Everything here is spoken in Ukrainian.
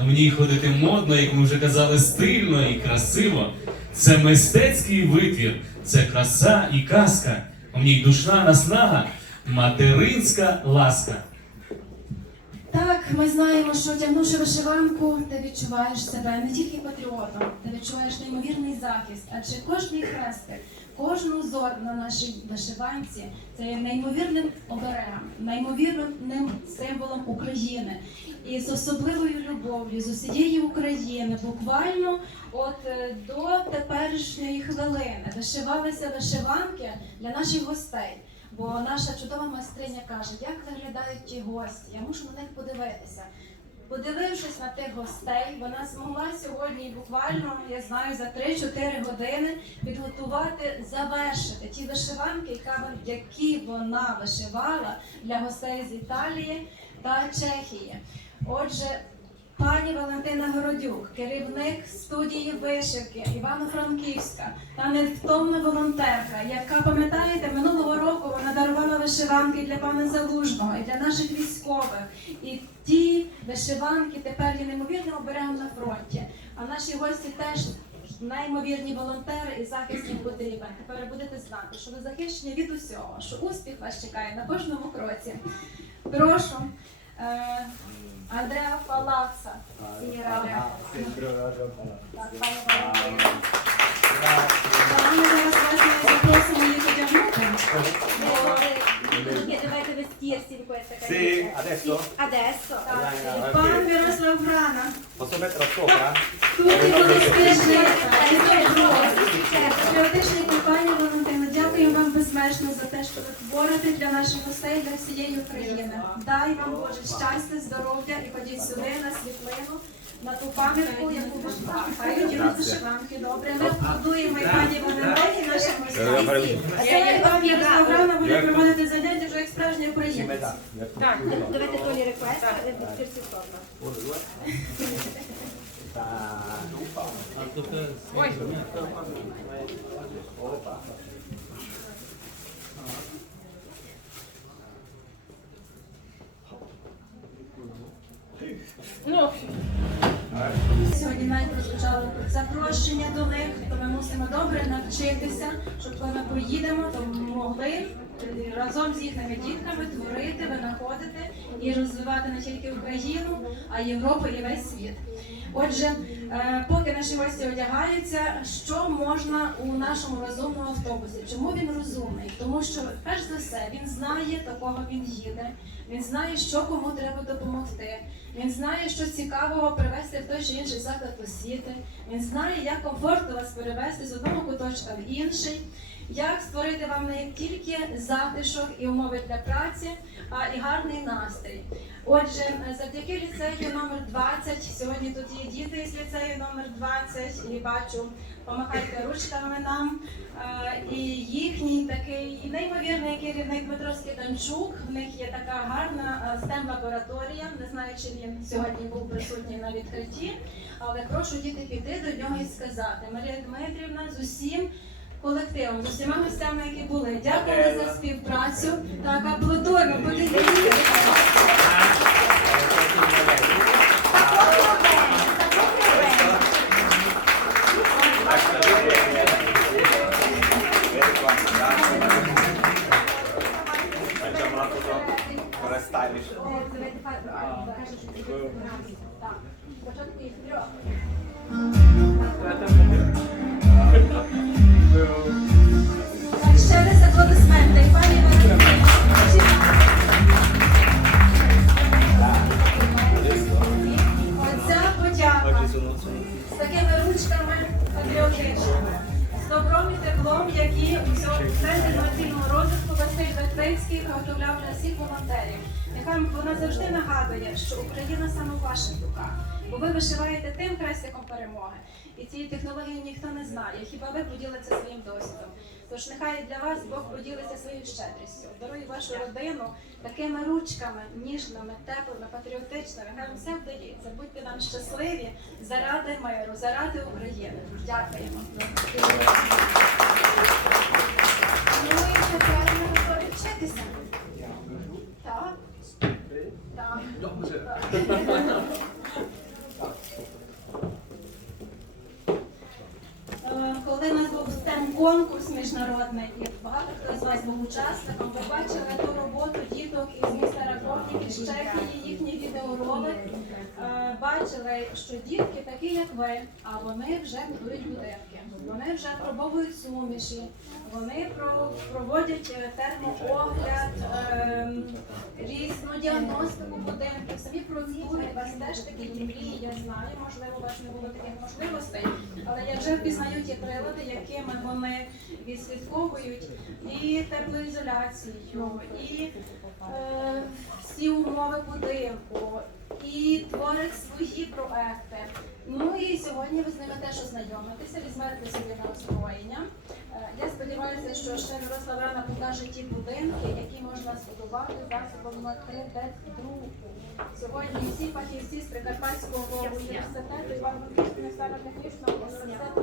На мені ходити модно, як ми вже казали, стильно і красиво. Це мистецький витвір, це краса і казка. У ній душна наснага, материнська ласка. Ми знаємо, що одягнувши вишиванку, ти відчуваєш себе не тільки патріотом, ти відчуваєш неймовірний захист, адже кожний хрестик, кожен узор на нашій вишиванці це є неймовірним оберегом, неймовірним символом України. І з особливою любов'ю з усієї України, буквально от е, до теперішньої хвилини вишивалися вишиванки для наших гостей. Бо наша чудова майстриня каже, як виглядають ті гості. Я мушу на них подивитися. Подивившись на тих гостей, вона змогла сьогодні буквально, я знаю, за 3-4 години підготувати, завершити ті вишиванки, які вона вишивала для гостей з Італії та Чехії. Отже, Пані Валентина Городюк, керівник студії вишивки Івано-Франківська та невтомна волонтерка, яка пам'ятаєте, минулого року вона дарувала вишиванки для пана Залужного і для наших військових. І ті вишиванки тепер є неймовірним оберегом на фронті. А наші гості теж неймовірні волонтери і захист їм потрібен. Тепер будете знати, що ви захищені від усього, що успіх вас чекає на кожному кроці. Прошу. Е, Андреа Палаца, сіньора. Так, пані Валентина. Пане, зараз вас ми запросимо їх одягнути. Dovete vestirsi di questa Sì, camicia? adesso? Adesso. Так, Пан Мирослав Брана. Posso metterla sopra? Тут і монастирний патріотичної компанії Валентина. Дякую вам безмежно за те, що ви творите для наших гостей, для всієї України. Дай вам Боже щастя, здоров'я і ходіть сюди на світлину. На ту пам'ятку, яку ви хай одінуть вишиванки. Добре, ми аплодуємо і пані Валентині, нашим гостям. А це пан Ярослав буде проводити заняття вже як справжній українець. Так, dovete togliere questo e vestirsi sopra. Сьогодні навіть прозвучало запрошення до них, то ми мусимо добре навчитися, щоб коли ми поїдемо, то ми могли разом з їхніми дітками творити, винаходити і розвивати не тільки Україну, а й Європу і весь світ. Отже, е, поки наші гості одягаються, що можна у нашому розумному автобусі? Чому він розумний? Тому що, перш за все, він знає, до кого він їде, він знає, що кому треба допомогти. Він знає, що цікавого привезти в той чи інший заклад освіти. Він знає, як комфортно вас перевести з одного куточка в інший, як створити вам не тільки затишок і умови для праці, а і гарний настрій. Отже, завдяки ліцею номер 20, сьогодні тут є діти з ліцею номер 20, і бачу, помахайте ручками нам. Е, І їхній такий неймовірний керівник Дмитро Скиданчук. В них є така гарна stem лабораторія. Не знаю, чи він сьогодні був присутній на відкритті, але прошу діти піти до нього і сказати. Марія Дмитрівна з усім. Колективом, з усіма гостями, які були. Дякую за співпрацю. Так, аплодуємо, подивіться. Спочатку їх трьох. Ще раз аплодисменти. Пані Валентина. Оця подяка з такими ручками патріотичними, з добром і теплом, які у цьому центрі інноваційного розвитку Василь Бетринський виготовляв для всіх волонтерів. Нехай вона завжди нагадує, що Україна саме в ваших руках, ви вишиваєте тим хрестиком перемоги. І цієї технології ніхто не знає, хіба ви поділитеся своїм досвідом. Тож нехай для вас Бог поділиться своєю щедрістю. Дарує вашу родину такими ручками, ніжними, теплими, патріотичними. Нехай вам все вдається. Будьте нам щасливі заради миру, заради України. Дякуємо. Ну і тепер ми готові вчитися. Так. Так. Так. Конкурс міжнародний. І багато хто з вас був учасником. Ви бачили ту роботу діток із міста Раков, із Чехії, їхній відеоролик. Е, Бачили, що дітки такі, як ви, а вони вже будують будинки. Вони вже пробовують суміші, вони проводять е, термоогляд, ем, різну діагностику будинків, самі проєктують. Вас теж такі є мрії, я знаю, можливо, у вас не було таких можливостей, але я вже впізнаю ті прилади, якими вони відслідковують і теплоізоляцію, і е, всі умови будинку, і творять свої проекти. Ну і сьогодні ви з ними теж ознайомитеся, візьмете собі на озброєння. Е, Я сподіваюся, що ще Мирослава Рана покаже ті будинки, які можна збудувати засобами 3D-друку. Сьогодні всі фахівці з Прикарпатського університету Івано-Франківського національно-технічного університету